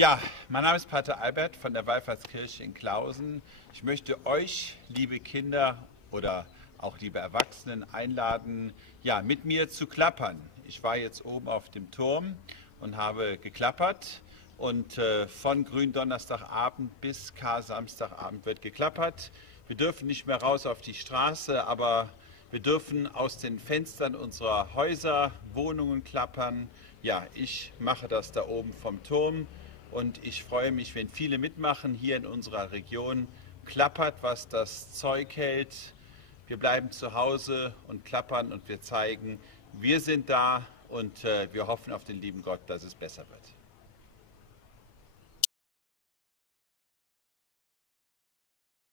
Ja, mein Name ist Pater Albert von der Wallfahrtskirche in Klausen. Ich möchte euch, liebe Kinder oder auch liebe Erwachsenen, einladen, ja, mit mir zu klappern. Ich war jetzt oben auf dem Turm und habe geklappert und von Gründonnerstagabend bis Kar-Samstagabend wird geklappert. Wir dürfen nicht mehr raus auf die Straße, aber wir dürfen aus den Fenstern unserer Häuser, Wohnungen klappern. Ja, ich mache das da oben vom Turm. Und ich freue mich, wenn viele mitmachen hier in unserer Region. Klappert, was das Zeug hält. Wir bleiben zu Hause und klappern und wir zeigen, wir sind da und wir hoffen auf den lieben Gott, dass es besser wird.